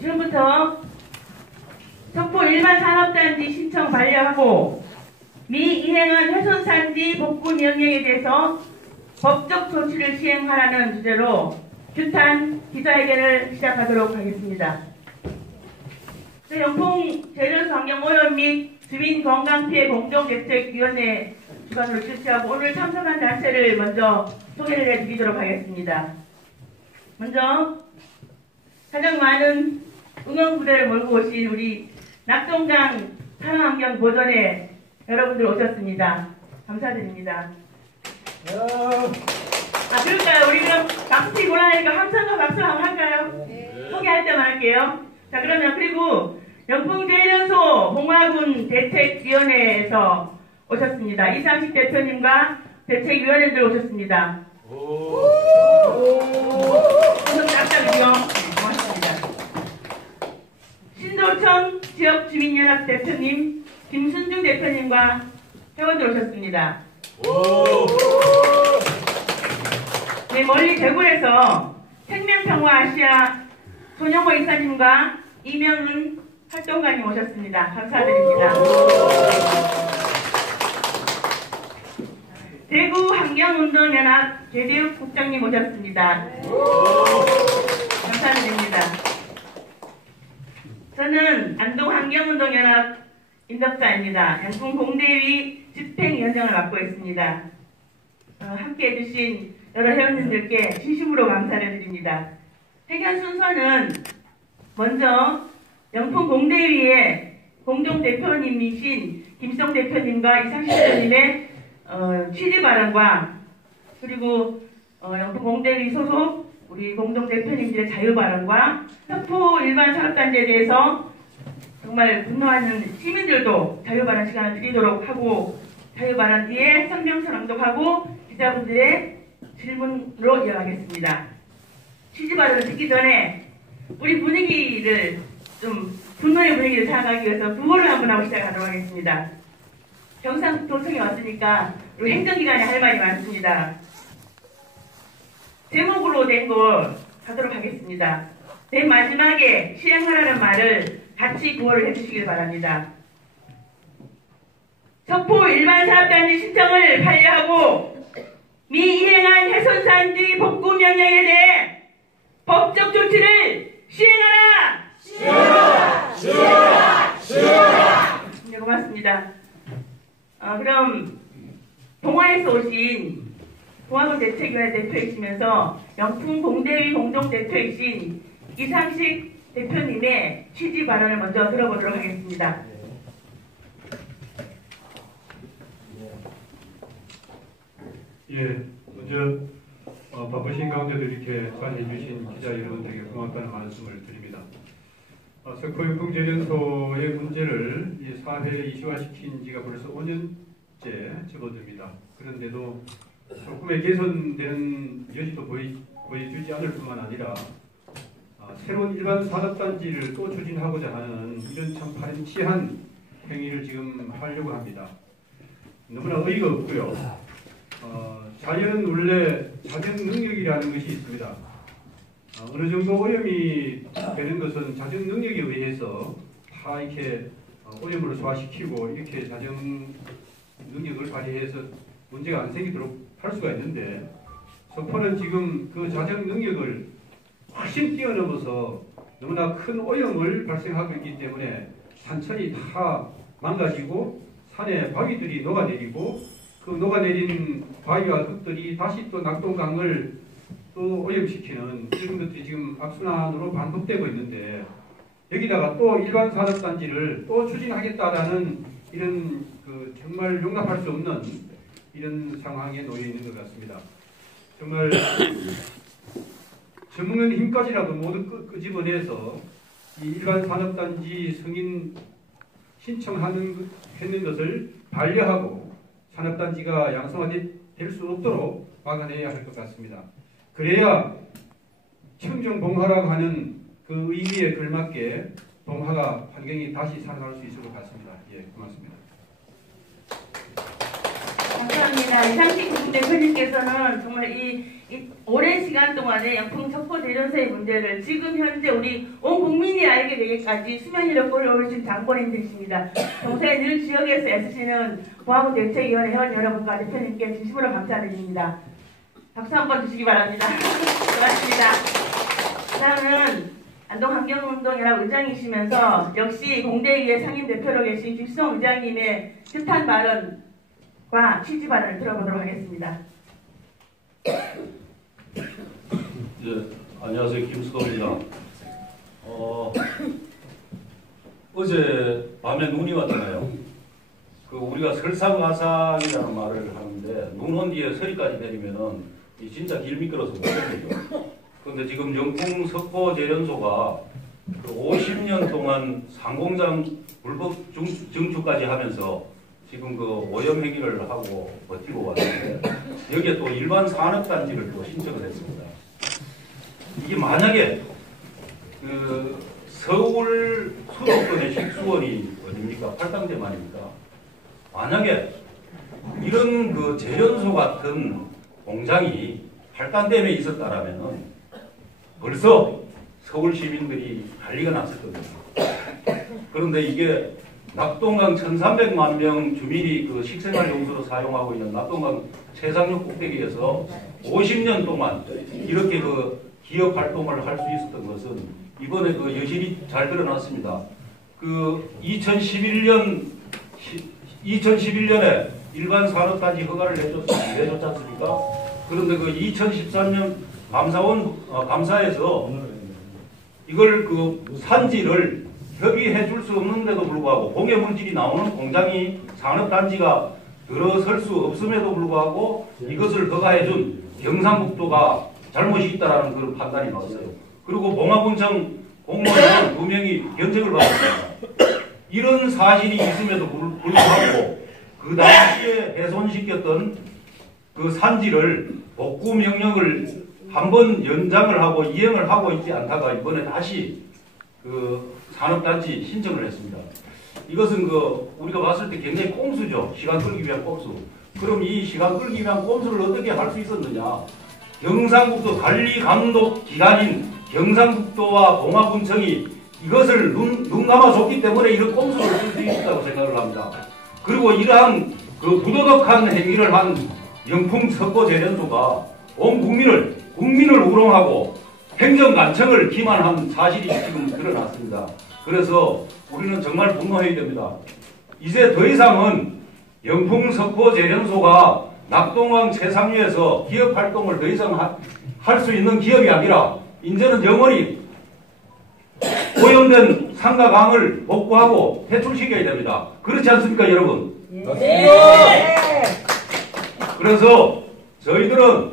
지금부터 석포 일반 산업단지 신청 반려하고 미이행한 훼손산지 복구 명령에 대해서 법적 조치를 시행하라는 주제로 규탄 기자회견을 시작하도록 하겠습니다. 영풍 재련소 환경오염 및 주민건강피해 공동대책위원회 주관으로 실시하고 오늘 참석한 단체를 먼저 소개를 해드리도록 하겠습니다. 먼저 가장 많은 응원부대를 몰고 오신 우리 낙동강 산업환경 보전에 여러분들 오셨습니다. 감사드립니다. 그럴까요? 우리 그럼 박수 치고 나니까 함성과 박수 한번 할까요? 네. 소개할 때만 할게요. 자, 그러면 그리고 영풍재련소 봉화군 대책위원회에서 오셨습니다. 이상식 대표님과 대책위원회들 오셨습니다. 우선 짝짝이요. 고맙습니다. 신도청 지역주민연합 대표님 김순중 대표님과 회원들 오셨습니다. 네, 멀리 대구에서 생명평화아시아 손영호 이사님과 이명은 활동가님 오셨습니다. 감사드립니다. 대구 환경운동연합 최대욱 국장님 오셨습니다. 감사드립니다. 저는 안동환경운동연합 임덕자입니다. 영풍공대위 집행위원장을 맡고 있습니다. 함께 해주신 여러 회원님들께 진심으로 감사를 드립니다. 회견 순서는 먼저 영풍공대위의 공동대표님이신 김성 대표님과 이상식 대표님의 취지 발언과 그리고 영풍공대위 소속 우리 공동대표님들의 자유 발언과 석포 일반 산업단지에 대해서 정말 분노하는 시민들도 자유 발언 시간을 드리도록 하고 자유 발언 뒤에 성명서 낭독하고 기자분들의 질문으로 이어가겠습니다. 취지 발언을 듣기 전에 우리 분위기를 좀 분노의 분위기를 찾아가기 위해서 구호를 한번 하고 시작하도록 하겠습니다. 경상도청에 왔으니까 우리 행정기관에 할 말이 많습니다. 제목으로 된 걸 하도록 하겠습니다. 맨 마지막에 시행하라는 말을 같이 구호를 해주시길 바랍니다. 석포 일반 산업단지 신청을 반려하고 미이행한 훼손산지 복구 명령에 대해 법적 조치를 시행하라! 시행하라! 시행하라! 시행하라! 네, 고맙습니다. 그럼 동아에서 오신 봉화군 대책위원회 대표이시면서 영풍공대위 공동대표이신 이상식 대표님의 취지 발언을 먼저 들어보도록 하겠습니다. 예, 먼저 바쁘신 가운데도 이렇게 관여해 주신 기자 여러분들에게 고맙다는 말씀을 드립니다. 석포 영풍재련소의 문제를 이 사회에 이슈화시킨 지가 벌써 5년째 접어듭니다. 그런데도 조금의 개선되는 여지도 보여주지 않을 뿐만 아니라 새로운 일반 산업단지를 또 추진하고자 하는 이런 참 파렴치한 행위를 지금 하려고 합니다. 너무나 어이가 없고요. 자연은 원래 자정 능력이라는 것이 있습니다. 어느 정도 오염이 되는 것은 자정 능력에 의해서 다 이렇게 오염을 소화시키고 이렇게 자정 능력을 발휘해서 문제가 안 생기도록 할 수가 있는데 석포는 지금 그 자정 능력을 훨씬 뛰어넘어서 너무나 큰 오염을 발생하고 있기 때문에 산천이 다 망가지고 산에 바위들이 녹아내리고 그 녹아내린 바위와 흙들이 다시 또 낙동강을 또 오염시키는 이런 것들이 지금 악순환으로 반복되고 있는데 여기다가 또 일반 산업단지를 또 추진하겠다라는 이런 정말 용납할 수 없는 이런 상황에 놓여 있는 것 같습니다. 정말 전문은 힘까지라도 모두 끄집어내서 이 일반 산업단지 승인 신청하는 것을 반려하고 산업단지가 양성화될 수 없도록 막아내야 할 것 같습니다. 그래야 청정봉화라고 하는 그 의미에 걸맞게 봉화가 환경이 다시 살아날 수 있을 것 같습니다. 예, 고맙습니다. 감사합니다. 이상식 국대표님께서는 정말 이 오랜 시간 동안에 영풍 첩보 대련소의 문제를 지금 현재 우리 온 국민이 알게 되기까지 수면 위로 끌어올리신 장본인들이십니다. 평소에 늘 지역에서 애쓰시는 보안부 대책위원회 회원 여러분과 대표님께 진심으로 감사드립니다. 박수 한번 주시기 바랍니다. 고맙습니다. 다음은 안동환경운동연합 의장이시면서 역시 공대위의 상임대표로 계신 김수성 의장님의 뜻한 발언과 취지 발언을 들어보도록 하겠습니다. 예, 안녕하세요. 김수동입니다. 어제 밤에 눈이 왔잖아요. 우리가 설상가상이라는 말을 하는데 눈 온 뒤에 서리까지 내리면은 진짜 길 미끄러서 못 되죠. 그런데 지금 영풍 석포제련소가 50년 동안 상공장 불법 증축까지 하면서 지금 오염 행위를 하고 버티고 왔는데 여기에 또 일반 산업단지를 또 신청을 했습니다. 이게 만약에 서울 수도권의 식수원이 어딥니까? 팔당대만입니까? 만약에 이런 제련소 같은 공장이 팔당댐에 있었다라면은 벌써 서울 시민들이 난리가 났을 겁니다. 그런데 이게 낙동강 1,300만 명 주민이 식생활 용수로 사용하고 있는 낙동강 최상륙 꼭대기에서 50년 동안 이렇게 기업 활동을 할 수 있었던 것은 이번에 여실히 잘 드러났습니다. 2011년에 일반 산업단지 허가를 내줬지 않습니까? 그런데 2013년 감사에서 이걸 산지를 협의해 줄 수 없는데도 불구하고 공해 물질이 나오는 공장이 산업단지가 들어설 수 없음에도 불구하고 이것을 허가해 준 경상북도가 잘못이 있다라는 그런 판단이 나왔어요. 그리고 봉화군청 공무원 2명이 견책을 받았습니다. 이런 사실이 있음에도 불구하고 그 당시에 훼손시켰던 산지를 복구 명령을 한번 연장을 하고 이행을 하고 있지 않다가 이번에 다시 산업단지 신청을 했습니다. 이것은 우리가 봤을 때 굉장히 꼼수죠. 시간 끌기 위한 꼼수. 그럼 이 시간 끌기 위한 꼼수를 어떻게 할 수 있었느냐? 경상북도 관리감독 기관인 경상북도와 봉화군청이 이것을 눈 감아줬기 때문에 이런 꼼수를 쓸 수 있다고 생각을 합니다. 그리고 이러한 부도덕한 행위를 한 영풍 석포제련소가 온 국민을 우롱하고 행정관청을 기만한 사실이 지금 드러났습니다. 그래서 우리는 정말 분노해야 됩니다. 이제 더 이상은 영풍 석포제련소가 낙동강 최상류에서 기업 활동을 더 이상 할 수 있는 기업이 아니라 이제는 영원히 오염된 산과 강을 복구하고 퇴출시켜야 됩니다. 그렇지 않습니까, 여러분? 네. 그래서 저희들은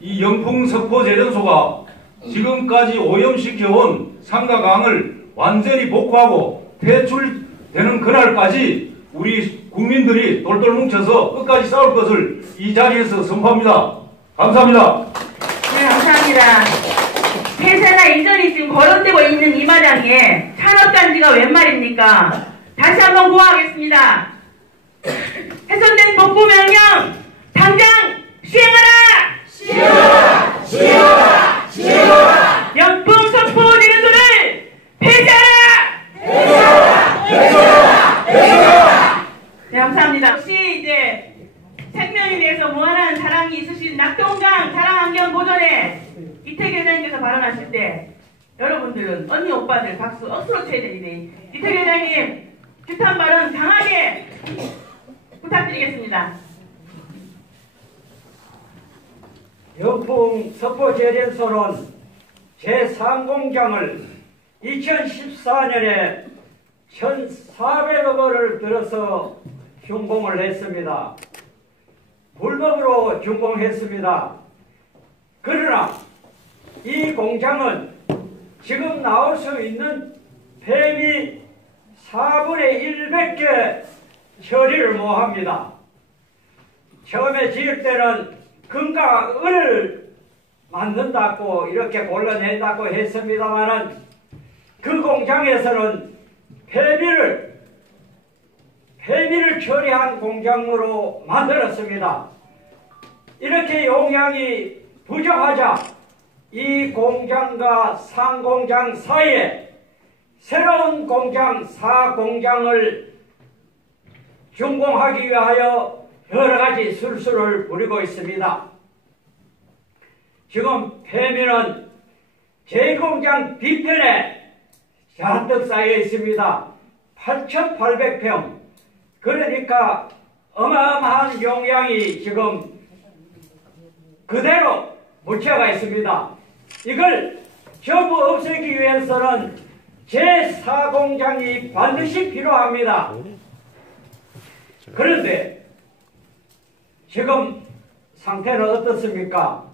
이 영풍 석포제련소가 지금까지 오염시켜온 산과 강을 완전히 복구하고 퇴출되는 그날까지 우리 국민들이 돌돌 뭉쳐서 끝까지 싸울 것을 이 자리에서 선포합니다. 감사합니다. 네, 감사합니다. 폐쇄나 이전이 지금 거론되고 있는 이 마당에 산업단지가 웬 말입니까? 다시 한번 구하겠습니다. 훼손된 복구 명령 당장 시행하라! 시행하라! 시행하라! 시행하라! 영풍 석포제련소를 폐쇄하라! 폐쇄하라! 폐쇄하라! 폐쇄하라! 네, 감사합니다. 역시 이제 생명에 대해서 무한한 사랑이 있으신 낙동강 자랑환경보존회 이태규 회장님께서 발언하실 때 여러분들은 언니 오빠들 박수 억수로 쳐야 되니 이태규 회장님 규탄 발언 강하게 부탁드리겠습니다. 영풍 석포제련소는 제3공장을 2014년에 1,400억 원을 들여서 준공을 했습니다. 불법으로 준공했습니다. 그러나 이 공장은 지금 나올 수 있는 폐비 4분의 1밖에 처리를 못합니다. 처음에 지을 때는 금과 은을 만든다고 이렇게 골라낸다고 했습니다마는 그 공장에서는 폐비를 폐비를 처리한 공장으로 만들었습니다. 이렇게 용량이 부족하자 이 공장과 상공장 사이에 새로운 공장 4공장을 준공하기 위하여 여러 가지 술수를 부리고 있습니다. 지금 폐비는 제2공장 뒤편에 잔뜩 쌓여 있습니다. 8,800평. 그러니까 어마어마한 용량이 지금 그대로 묻혀가 있습니다. 이걸 전부 없애기 위해서는 제4공장이 반드시 필요합니다. 그런데 지금 상태는 어떻습니까?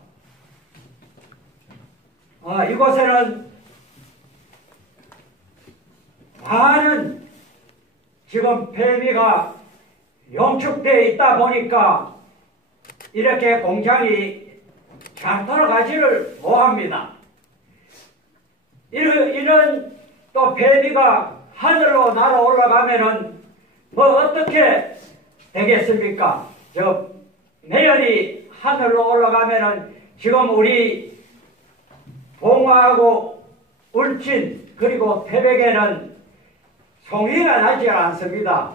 이곳에는 많은 지금 폐비가 용축되어 있다 보니까 이렇게 공장이 잘 돌아가지를 못합니다. 이런 또 폐비가 하늘로 날아 올라가면은 뭐 어떻게 되겠습니까? 저 매연이 하늘로 올라가면은 지금 우리 봉화하고 울진 그리고 태백에는 송이가 나지 않습니다.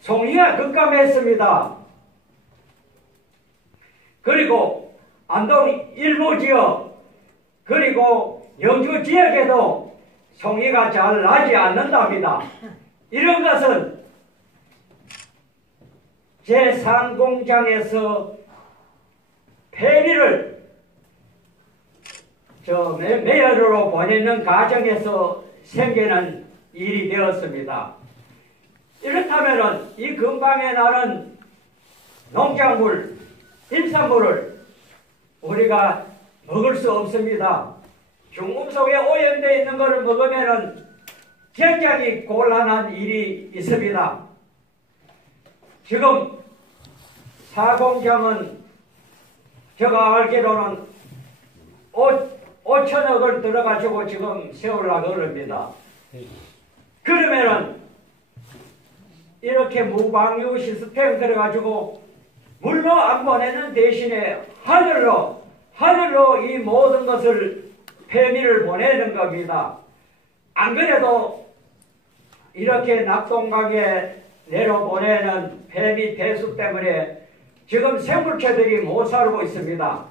송이가 급감했습니다. 그리고 안동 일부 지역 그리고 영주 지역에도 송이가 잘 나지 않는답니다. 이런 것은 제3공장에서 폐비를 매연으로 보내는 과정에서 생기는 일이 되었습니다. 이렇다면 이 근방에 나는 농작물, 임산물을 우리가 먹을 수 없습니다. 중국 속에 오염되어 있는 것을 먹으면 굉장히 곤란한 일이 있습니다. 지금 4공장은 제가 알기로는 5천억을 들어가지고 지금 세우려고 그럽니다. 그러면은 이렇게 무방류 시스템 들어가지고 물로 안 보내는 대신에 하늘로 이 모든 것을 폐비를 보내는 겁니다. 안 그래도 이렇게 낙동강에 내려보내는 폐비 폐수 때문에 지금 생물체들이 못 살고 있습니다.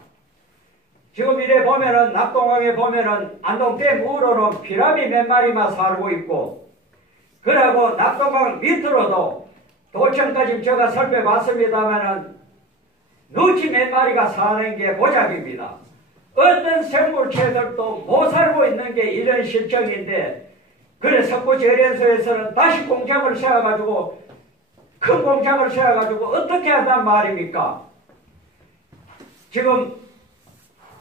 지금 이래 보면은 낙동강에 보면은 안동댐 우로는 피라미 몇 마리만 살고 있고, 그러고 낙동강 밑으로도 도청까지 제가 살펴봤습니다만은 누치 몇 마리가 사는 게 고작입니다. 어떤 생물체들도 못 살고 있는 게 이런 실정인데, 그래 석고제련소에서는 다시 공장을 세워가지고 큰 공장을 세워가지고 어떻게 한단 말입니까? 지금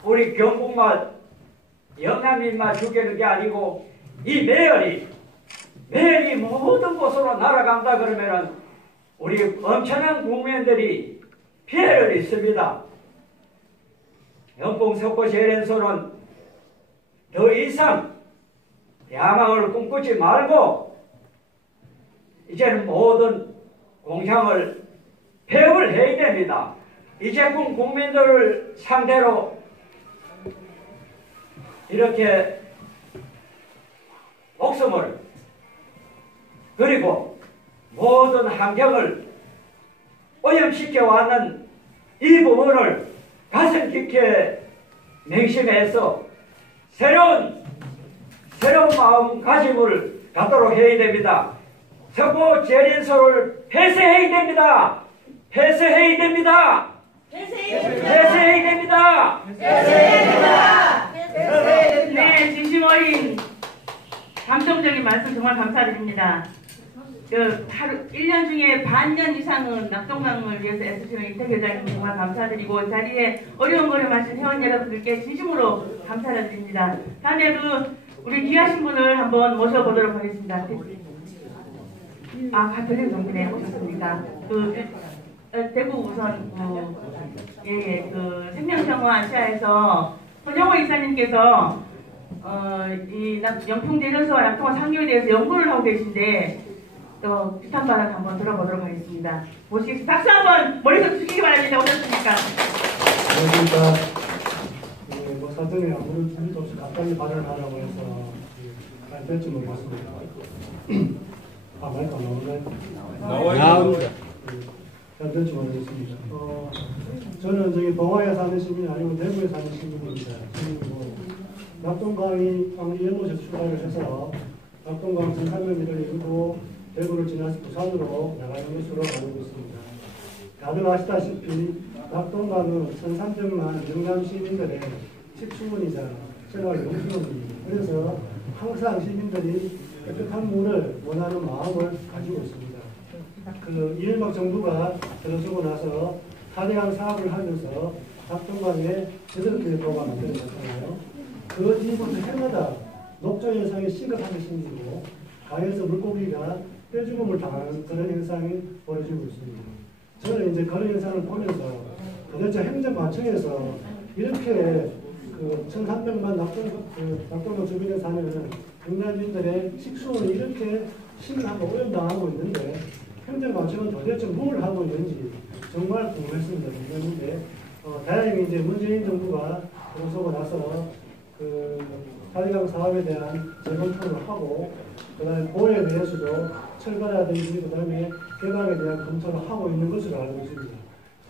우리 경북만 영남민만 죽이는 게 아니고 이 매연이 모든 곳으로 날아간다 그러면은 우리 엄청난 국민들이 피해를 입습니다. 영풍 석고제련소는 더 이상 야망을 꿈꾸지 말고 이제는 모든 공장을 폐업을 해야 됩니다. 이제껏 국민들을 상대로 이렇게 목숨을 그리고 모든 환경을 오염시켜 왔는 이 부분을 가슴 깊게 맹심해서 새로운 마음가짐을 갖도록 해야 됩니다. 석고제련소를 폐쇄해야 됩니다. 폐쇄해야 됩니다. 폐쇄해야 됩니다. 네, 진심 어린 감동적인 말씀 정말 감사드립니다. 하루 1년 중에 반년 이상은 낙동강을 위해서 애쓰시는 이태규 회장님 정말 감사드리고, 자리에 어려운 거를 마신 회원 여러분들께 진심으로 감사를 드립니다. 다음에 우리 귀하신 분을 한번 모셔보도록 하겠습니다. 가톨릭 정신에 오셨습니까? 대구 우선 생명평화 시야에서 손영호 이사님께서 이 영풍제련소와 낙동강 상류에 대해서 연구를 하고 계신데, 또 규탄 발언 한번 들어보도록 하겠습니다. 모시겠습니다. 박수 한번 머리부터 주시기 바랍니다. 오셨습니까? 안녕하십니까. 뭐 사전에 아무런 준비도 없이 갑자기 발언하라고 해서 잘 될지 모르겠습니다. 아, 마이크 안 나오나요? 나옵니다. 잘 될지 모르겠습니다. 저는 저기 동화에 사는 시민이 아니고 대구에 사는 시민입니다. 시민이고 낙동강이 광리 연못에 출발을 해서 낙동강 1,300m를 이루고 대구를 지나서 부산으로 나가는 것으로 알고 있습니다. 다들 아시다시피 낙동강은 1,300만 영남 시민들의 식수문이자 생활용수문입니다. 그래서 항상 시민들이 깨끗한 물을 원하는 마음을 가지고 있습니다. 이명박 정부가 들어서고 나서 하대강 사업을 하면서 낙동강에 저렇게 도가 만들어졌잖아요. 그 뒤부터 해마다 녹조 현상이 심각하게 생기고 강에서 물고기가 떼죽음을 당하는 그런 현상이 벌어지고 있습니다. 저는 이제 그런 현상을 보면서 도대체 행정관청에서 이렇게 1,300만 낙동강 주변에 사는 영남민들의 식수원을 이렇게 심하고 오염당하고 있는데 행정관청은 도대체 뭘 하고 있는지 정말 궁금했습니다. 궁금했는데 다행히 이제 문재인 정부가 들어서고 나서 하대강 사업에 대한 재검토를 하고 그다음에 보호에 대해서도 철거라든지 그다음에 개방에 대한 검토를 하고 있는 것으로 알고 있습니다.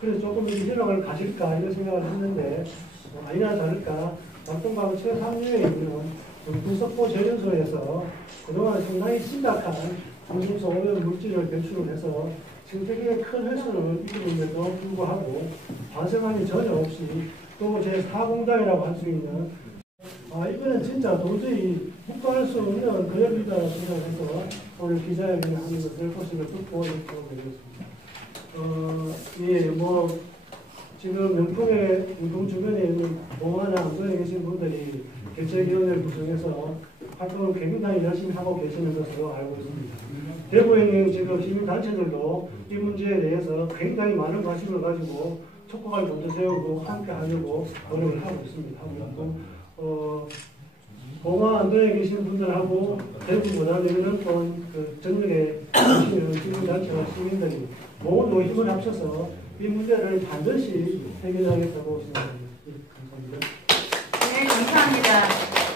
그래서 조금 희망을 가질까 이런 생각을 했는데 아니나 다를까 낙동강 최상류에 있는 동석보 재련소에서 그동안 상당히 심각한 중금속 오염 물질을 배출을 해서 생태계에 큰 훼손을 입음에도 불구하고 반성함이 전혀 없이 또 제4공단이라고 할 수 있는 이번엔 진짜 도저히 묵과할 수 없는 그열이다라고 생각해서 오늘 기자회견을 하는 것을 소식을 듣고 이렇게 되겠습니다. 예, 뭐 지금 영풍 주변에 있는 봉화나 안동에 계신 분들이 대책위원회를 구성해서 활동을 굉장히 열심히 하고 계시는 것으로 알고 있습니다. 대구에 있는 지금 시민단체들도 이 문제에 대해서 굉장히 많은 관심을 가지고 촉구를 먼저 세우고 함께 하려고 노력을 하고 있습니다. 봉화 안동에 계신 분들하고 대구보다 내면 또 전역에 계시는 시민단체와 시민들이 모두 힘을 합쳐서 이 문제를 반드시 해결하겠다고 생각합니다. 감사합니다. 네, 감사합니다.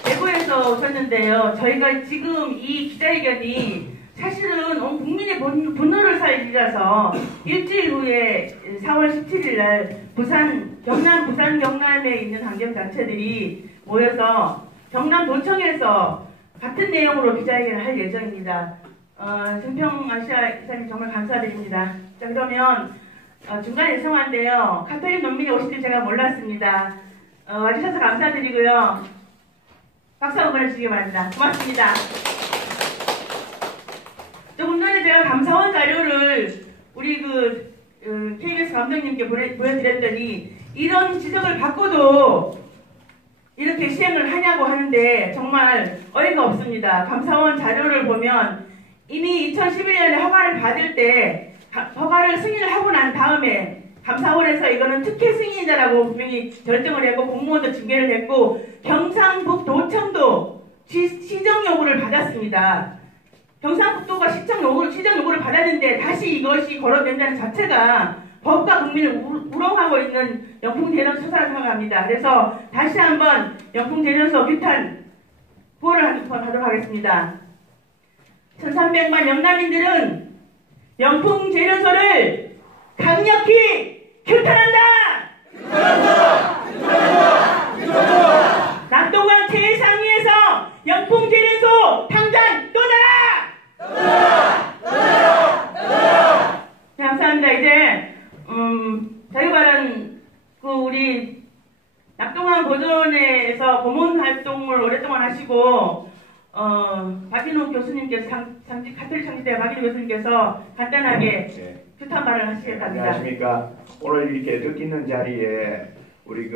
대구에서 오셨는데요. 저희가 지금 이 기자회견이 사실은 온 국민의 분노를 살 일이라서 일주일 후에 4월 17일 날 부산 경남에 있는 환경단체들이 모여서 경남도청에서 같은 내용으로 기자회견을 할 예정입니다. 정평아시아 이사님 정말 감사드립니다. 자, 그러면 중간에 죄송한데요. 카톨릭 농민이 오실 줄 제가 몰랐습니다. 와주셔서 감사드리고요. 박수 한번 보내주시기 바랍니다. 고맙습니다. 조금 전에 제가 감사원 자료를 우리 KBS 감독님께 보여드렸더니 이런 지적을 받고도 이렇게 시행을 하냐고 하는데 정말 어이가 없습니다. 감사원 자료를 보면 이미 2011년에 허가를 받을 때 허가를 승인을 하고 난 다음에 감사원에서 이거는 특혜 승인이다라고 분명히 결정을 했고 공무원도 징계를 했고 경상북도청도 시정 요구를 받았습니다. 경상북도가 시정 요구를 받았는데 다시 이것이 거론된다는 자체가 법과 국민을 우롱하고 있는 영풍대련소 수사라고 생각합니다. 그래서 다시 한번 영풍대련소 규탄 구호를 하도록 하겠습니다. 1,300만 영남인들은 영풍재련소를 강력히 규탄한다! 낙동강 최상위에서 영풍재련소 당장 떠나라! 네, 감사합니다. 이제 저희 발은 우리 낙동강 보존회에서 고문 활동을 오랫동안 하시고 박인호 교수님께서 카톨릭 창직대 박인호 교수님께서 간단하게 규탄 발언을 하시겠답니다. 안녕하십니까. 오늘 이렇게 뜻있는 자리에 우리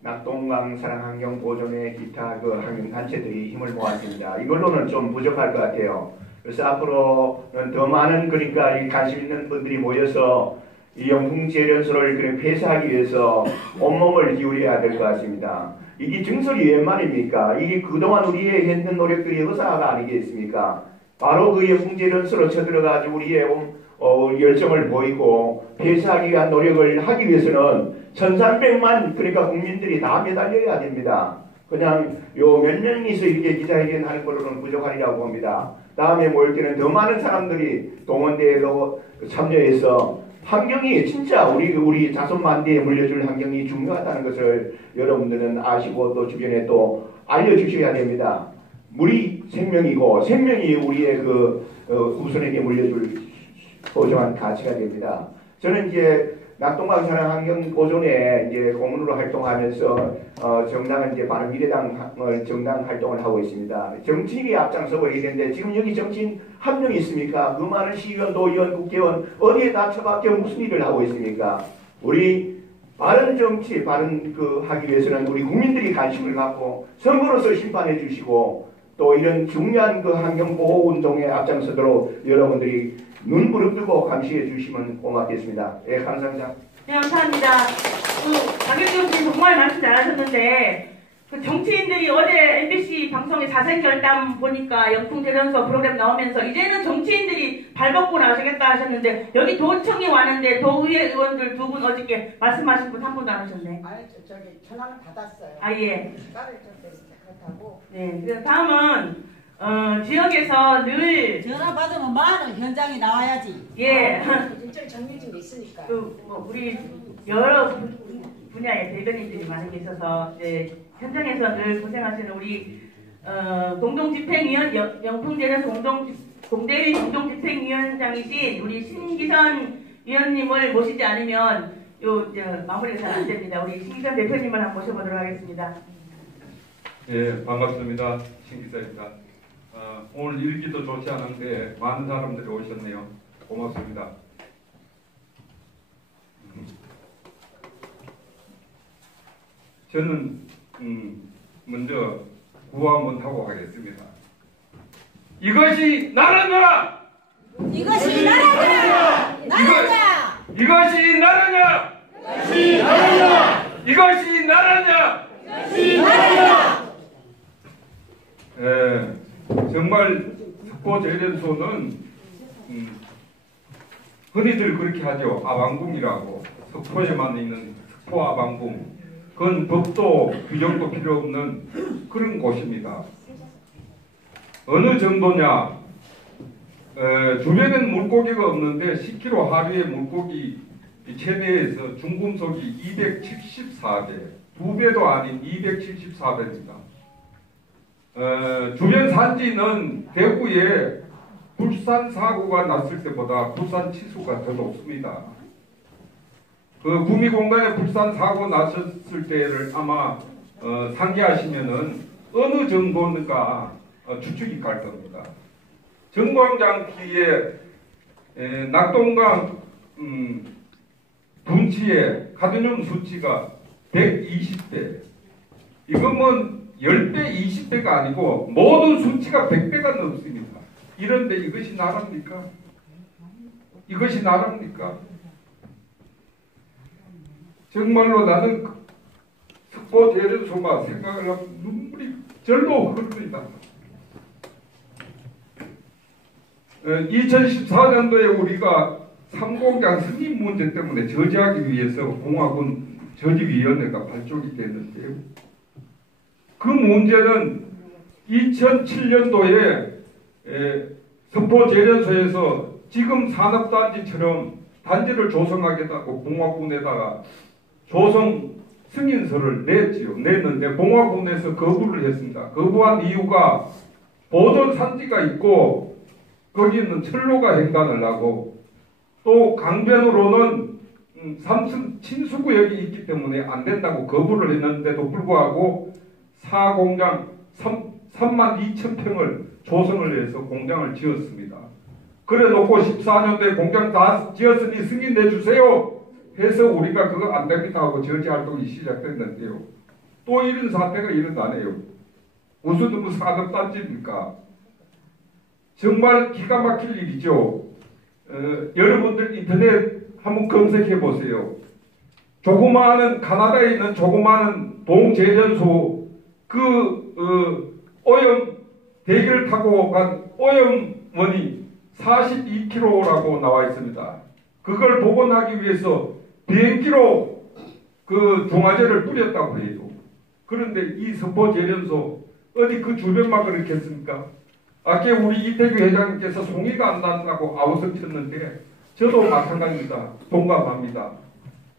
낙동강 사랑환경 보존회 기타 환경단체들이 힘을 모았습니다. 이걸로는 좀 부족할 것 같아요. 그래서 앞으로는 더 많은 이 관심 있는 분들이 모여서 이 영풍재련소를 폐쇄하기 위해서 온몸을 기울여야 될 것 같습니다. 이게 증설이 웬 말입니까? 이게 그동안 우리의 했는 노력들이 의사가 아니겠습니까? 바로 그 영풍재련소로 쳐들어가지고 우리의 열정을 보이고 폐쇄하기 위한 노력을 하기 위해서는 1300만 그러니까 국민들이 다 매달려야 됩니다. 그냥 요 몇 명이서 이렇게 기자회견 하는 걸로는 부족하리라고 봅니다. 다음에 모일 때는 더 많은 사람들이 동원대회로 참여해서 환경이 진짜 우리 자손만대에 물려줄 환경이 중요하다는 것을 여러분들은 아시고 또 주변에 또 알려주셔야 됩니다. 물이 생명이고 생명이 우리의 후손에게 물려줄 소중한 가치가 됩니다. 저는 이제 낙동강 사랑 환경 보존에 이제 고문으로 활동하면서 정당은 이제 바른미래당 정당 활동을 하고 있습니다. 정치인이 앞장서고 있는데 지금 여기 정치인 한 명 있습니까? 그 많은 시의원, 도의원, 국회의원 어디에 다 처박혀 무슨 일을 하고 있습니까? 우리 바른 정치, 바른 하기 위해서는 우리 국민들이 관심을 갖고 선거로서 심판해 주시고 또 이런 중요한 환경 보호 운동에 앞장서도록 여러분들이 눈 부릅뜨고 감시해 주시면 고맙겠습니다. 예, 감사합니다. 네, 감사합니다. 박영경 씨 정말 말씀 잘하셨는데 정치인들이 어제 MBC 방송에 사생결단 보니까 영풍재련소 프로그램 나오면서 이제는 정치인들이 발벗고 나서겠다 하셨는데 여기 도청이 왔는데 도의회 의원들 두 분 어저께 말씀하신 분 한 분도 안 하셨네. 아니 저기 전화는 받았어요. 아 예. 시간을 좀 그렇다고. 네. 그래서 다음은 지역에서 늘 전화 받으면 많은 현장에 나와야지. 예. 일절 정리좀 있으니까. 우리 여러 분야의 대변인들이 많이 계셔서 현장에서 늘 고생하시는 우리 공동집행위원 영풍재련소 공대위 공동집행위원장이신 우리 신기선 위원님을 모시지 않으면 마무리가 잘 안 됩니다. 우리 신기선 대표님을 한번 모셔보도록 하겠습니다. 예, 반갑습니다. 신기자입니다. 오늘 일기도 좋지 않은데 많은 사람들이 오셨네요. 고맙습니다. 저는 먼저 구호 한번 하고 가겠습니다. 이것이 나라냐! 이것이 나라냐! 나라냐! 이것이 나라냐! 이것이 나라냐! 이것이 나라냐! 이것이 나라냐! 정말 석포재련소는 흔히들 그렇게 하죠. 아방궁이라고. 석포에만 있는 석포 아방궁. 그건 법도 규정도 필요 없는 그런 곳입니다. 어느 정도냐? 주변에는 물고기가 없는데 10kg 하루에 물고기 최대에서 중금속이 274배, 2배도 아닌 274배입니다. 주변 산지는 대구에 불산 사고가 났을 때보다 불산 치수가 더 높습니다. 구미공단에 불산 사고 났었을 때를 아마 상기하시면은 어느 정도인가 추측이 갈 겁니다. 정광장 뒤에 낙동강 분치의 카드뮴 수치가 120배. 이거는 10배, 20배가 아니고 모든 수치가 100배가 넘습니다. 이런데 이것이 나랍니까? 이것이 나랍니까? 정말로 나는 석포재련소만 생각을 하면 눈물이 절로 흐릅니다. 2014년도에 우리가 삼공장 승인 문제 때문에 저지하기 위해서 공화군 저지위원회가 발족이 됐는데요. 그 문제는 2007년도에 석포재련소에서 지금 산업단지처럼 단지를 조성하겠다고 봉화군에다가 조성 승인서를 냈는데 봉화군에서 거부를 했습니다. 거부한 이유가 보존 산지가 있고 거기는 철로가 횡단을 하고 또 강변으로는 삼성 친수구역이 있기 때문에 안 된다고 거부를 했는데도 불구하고 사공장 32,000평을 조성을 해서 공장을 지었습니다. 그래 놓고 14년도에 공장 다 지었으니 승인 내주세요 해서 우리가 그거 안 됩니다 하고 저지 활동이 시작됐는데요. 또 이런 사태가 일어나네요. 무슨 산업단지입니까? 정말 기가 막힐 일이죠. 여러분들 인터넷 한번 검색해 보세요. 조그마한 카나다에 있는 조그마한 동재련소 오염 대기를 타고 간 오염 원이 42kg라고 나와 있습니다. 그걸 복원하기 위해서 비행기로 그 중화제를 뿌렸다고 해요. 그런데 이 선포재련소 어디 그 주변만 그렇겠습니까? 아까 우리 이태규 회장님께서 송이가 안 난다고 아우성쳤는데 저도 마찬가지입니다. 동감합니다.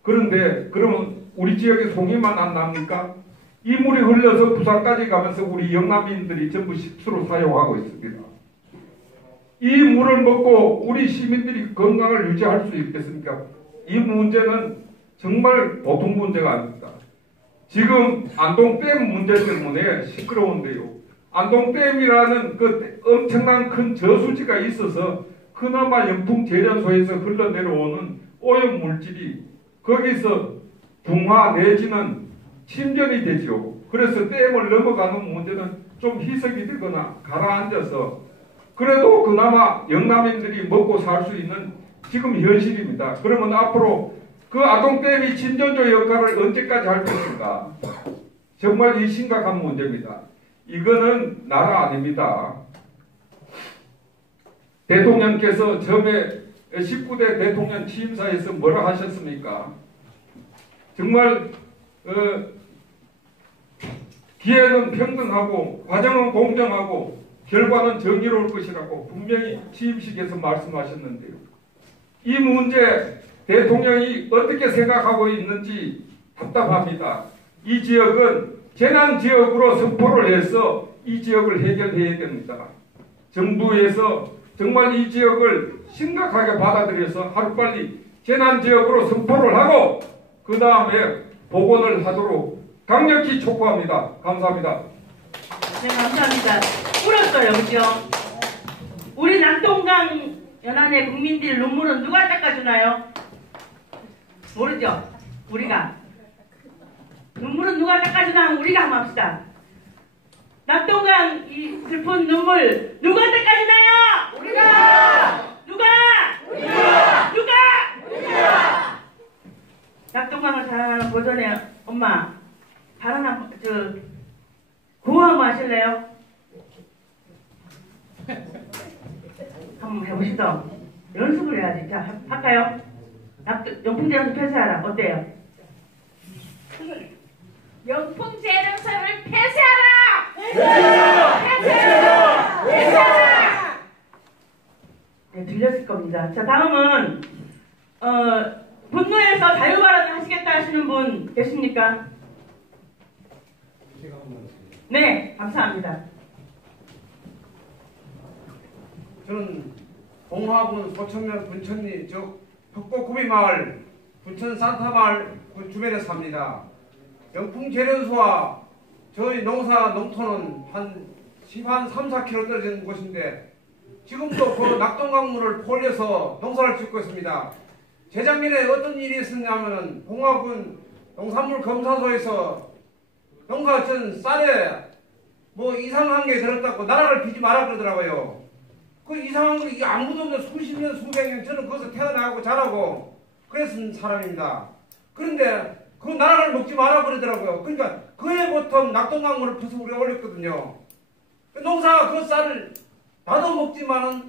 그런데 그러면 우리 지역에 송이만 안 납니까? 이 물이 흘러서 부산까지 가면서 우리 영남민들이 전부 식수로 사용하고 있습니다. 이 물을 먹고 우리 시민들이 건강을 유지할 수 있겠습니까? 이 문제는 정말 보통 문제가 아닙니다. 지금 안동댐 문제 때문에 시끄러운데요. 안동댐이라는 그 엄청난 큰 저수지가 있어서 그나마 연풍재련소에서 흘러내려오는 오염 물질이 거기서 중화 내지는 침전이 되죠. 그래서 댐을 넘어가는 문제는 좀 희석이 되거나 가라앉아서 그래도 그나마 영남인들이 먹고 살 수 있는 지금 현실입니다. 그러면 앞으로 그 아동댐이 침전조 역할을 언제까지 할 것인가? 정말 이 심각한 문제입니다. 이거는 나라 아닙니다. 대통령께서 처음에 19대 대통령 취임사에서 뭐라 하셨습니까? 정말 기회는 평등하고 과정은 공정하고 결과는 정의로울 것이라고 분명히 취임식에서 말씀하셨는데요. 이 문제 대통령이 어떻게 생각하고 있는지 답답합니다. 이 지역은 재난지역으로 선포를 해서 이 지역을 해결해야 됩니다. 정부에서 정말 이 지역을 심각하게 받아들여서 하루빨리 재난지역으로 선포를 하고 그 다음에 복원을 하도록 강력히 촉구합니다. 감사합니다. 네, 감사합니다. 울었어요, 그죠? 우리 낙동강 연안의 국민들 눈물은 누가 닦아주나요? 모르죠? 우리가. 눈물은 누가 닦아주나 하면 우리가 한번 합시다. 낙동강 이 슬픈 눈물 누가 닦아주나요? 우리가! 누가? 우리가! 누가? 우리가! 낙동강을 사랑하는 보전의 엄마 바라나 구호 한번 하실래요? 한번 해보시죠. 연습을 해야지. 자, 할까요? 연풍재련소 폐쇄하라. 어때요? 연풍재련소를 폐쇄하라! 폐쇄하라! 폐쇄하라! 폐쇄하라! 네, 들렸을 겁니다. 자, 다음은 분노에서 자유발언을 하시겠다 하시는 분 계십니까? 네, 감사합니다. 저는 봉화군 소천면 분천리 즉 벽곡구미마을 분천 산타마을 그 주변에 삽니다. 연풍재련소와 저희 농토는 한 3-4km 떨어진 곳인데 지금도 그 낙동강물을 포올려서 농사를 짓고 있습니다. 재작년에 어떤 일이 있었냐면은 봉화군 농산물 검사소에서 농사 전 쌀에 뭐 이상한 게 들었다고 나라를 비지 마라 그러더라고요. 그 이상한 거 이게 아무도 없는 수십 년 수백 년 저는 거기서 태어나고 자라고 그랬은 사람입니다. 그런데 그 나라를 먹지 마라 그러더라고요. 그러니까 그해 보통 낙동강물을 퍼서 우리가 올렸거든요. 농사 그 쌀을 나도 먹지만은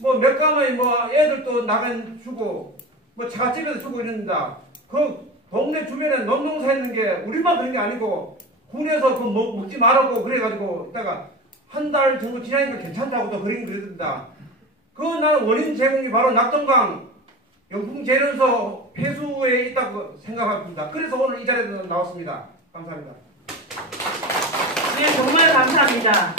뭐 몇 가마에 뭐 애들도 나가 주고 뭐 차갓집에서 주고 이런다. 그 동네 주변에 농농사 있는 게 우리만 그런 게 아니고 군에서 그 먹지 말라고 그래가지고 이따가 한 달 정도 지나니까 괜찮다고 또 그러던다. 그 나는 원인 제공이 바로 낙동강 연풍재련소 폐수에 있다고 생각합니다. 그래서 오늘 이 자리에 나왔습니다. 감사합니다. 네, 정말 감사합니다.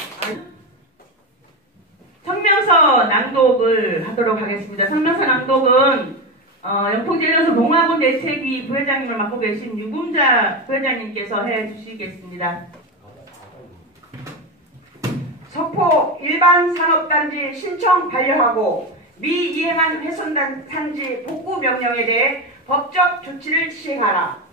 성명서 낭독을 하도록 하겠습니다. 성명서 낭독은 연풍재련소 봉화군 대책위 부회장님을 맡고 계신 유금자 부회장님께서 해주시겠습니다. 서포 일반 산업단지 신청 반려하고 미이행한 훼손산지 복구 명령에 대해 법적 조치를 시행하라.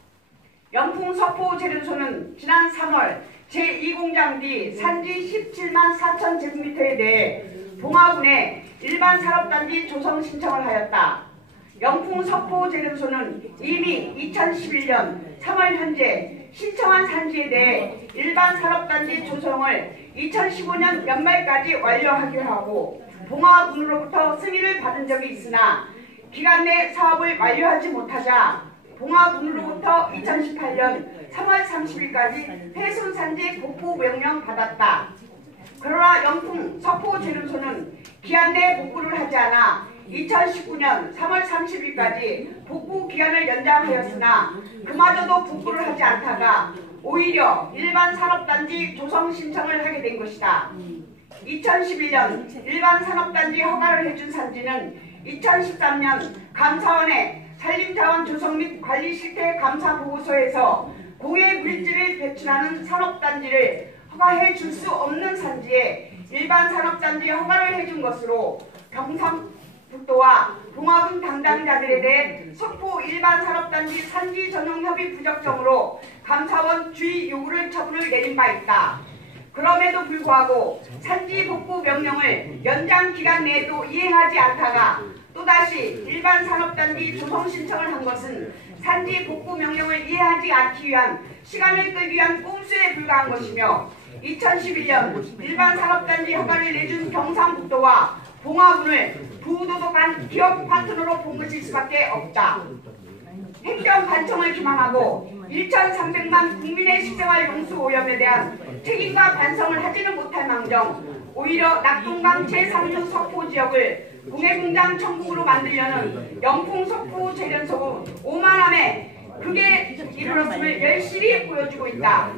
연풍석포재련소는 지난 3월 제2공장 뒤 산지 17만 4천 제곱미터에 대해 봉화군에 일반 산업단지 조성 신청을 하였다. 연풍석포재련소는 이미 2011년 3월 현재 신청한 산지에 대해 일반 산업단지 조성을 2015년 연말까지 완료하기로 하고 봉화군으로부터 승인을 받은 적이 있으나 기간 내 사업을 완료하지 못하자 봉화군으로부터 2018년 3월 30일까지 폐순산지 복구 명령 받았다. 그러나 영풍 석포재련소는 기한 내 복구를 하지 않아 2019년 3월 30일까지 복구 기한을 연장하였으나 그마저도 복구를 하지 않다가 오히려 일반 산업단지 조성 신청을 하게 된 것이다. 2011년 일반 산업단지 허가를 해준 산지는 2013년 감사원의 산림자원 조성 및 관리 실태 감사 보고서에서 공해 물질을 배출하는 산업단지를 허가해 줄 수 없는 산지에 일반 산업단지 허가를 해준 것으로 경상북도와 봉화군 담당자들에 대해 석포 일반 산업단지 산지 전용 협의 부적정으로 감사원 주의 요구를 처분을 내린 바 있다. 그럼에도 불구하고 산지 복구 명령을 연장 기간 내에도 이행하지 않다가 또다시 일반 산업단지 조성 신청을 한 것은 산지 복구 명령을 이행하지 않기 위한 시간을 끌기 위한 꼼수에 불과한 것이며 2011년 일반 산업단지 허가를 내준 경상북도와 봉화군을 부도덕한 기업 파트너로 본 것일 수밖에 없다. 행정 관청을 기망하고 1,300만 국민의 식생활 용수 오염에 대한 책임과 반성을 하지는 못할 망정 오히려 낙동강 제3류 석포 지역을 공해공장 천국으로 만들려는 영풍 석포 재련소 오만함에 그게 이르렀음을 열심히 보여주고 있다.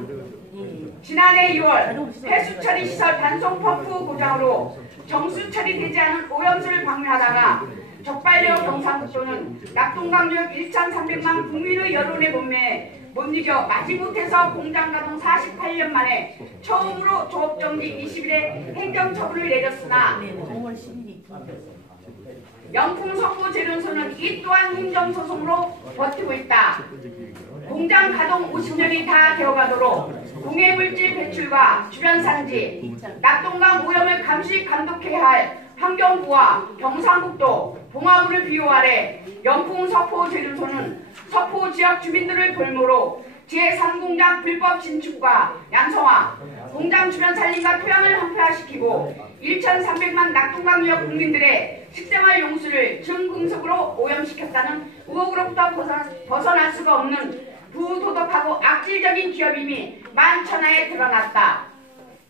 지난해 2월 폐수 처리 시설 단속 펌프 고장으로 정수 처리되지 않은 오염수를 방류하다가 적발되어 경상북도는 낙동강역 1,300만 국민의 여론의 못 이겨 마지못해서 공장 가동 48년 만에 처음으로 조업정지 20일에 행정처분을 내렸으나 영풍 석포 재련소는 이 또한 행정소송으로 버티고 있다. 공장 가동 50년이 다 되어가도록 공해물질 배출과 주변 산지, 낙동강 오염을 감시 감독해야 할 환경부와 경상북도, 봉화군을 비호 아래 영풍 석포 재련소는 석포 지역 주민들을 볼모로 제3공장 불법 진축과 양성화, 공장 주변 산림과 토양을 한패화시키고 1,300만 낙동강역 국민들의 식생활 용수를 증금속으로 오염시켰다는 의혹으로부터 벗어날 수가 없는 부도덕하고 악질적인 기업임이 만천하에 드러났다.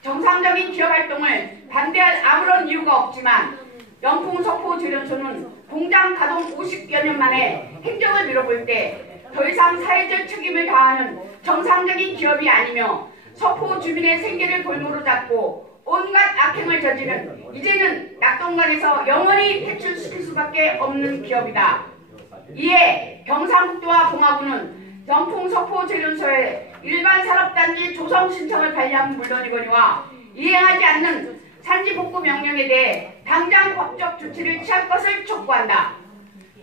정상적인 기업활동을 반대할 아무런 이유가 없지만 영풍 석포 재련소는 공장 가동 50여 년 만에 행정을 미뤄볼 때 더 이상 사회적 책임을 다하는 정상적인 기업이 아니며 석포 주민의 생계를 볼모로 잡고 온갖 악행을 저지른 이제는 낙동강에서 영원히 퇴출시킬 수밖에 없는 기업이다. 이에 경상북도와 봉화군은 영풍 석포 재련소에 일반 산업단지 조성 신청을 관리하면 물론이거니와 이행하지 않는 산지 복구 명령에 대해 당장 법적 조치를 취할 것을 촉구한다.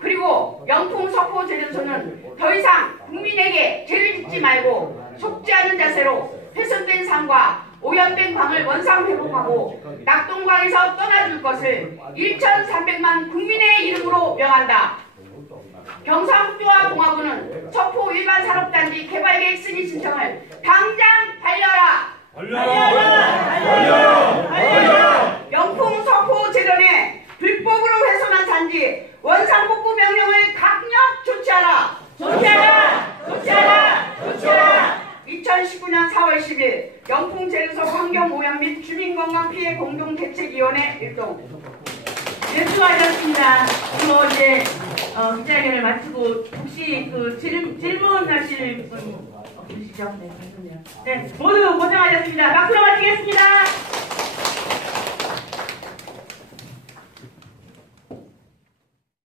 그리고 영풍 석포 재련소는 더 이상 국민에게 죄를 짓지 말고 속지 않은 자세로 훼손된 산과 오염된 강을 원상 회복하고 낙동강에서 떠나줄 것을 1,300만 국민의 이름으로 명한다. 경상북도와 봉화군은 석포 일반 산업단지 개발계획 승인 신청을 당장 반려하라. 영풍 석포 재련에 불법으로 훼손한 산지 원상 복구 명령을 강력 조치하라. 2019년 4월 10일 영풍 재련소 환경오염 및 주민건강피해 공동대책위원회 일동. 네, 수고하셨습니다. 그리고 이제 기자회견을 마치고 혹시 그 질문하실 분 없으시죠? 네, 모두 고생하셨습니다. 박수로 마치겠습니다.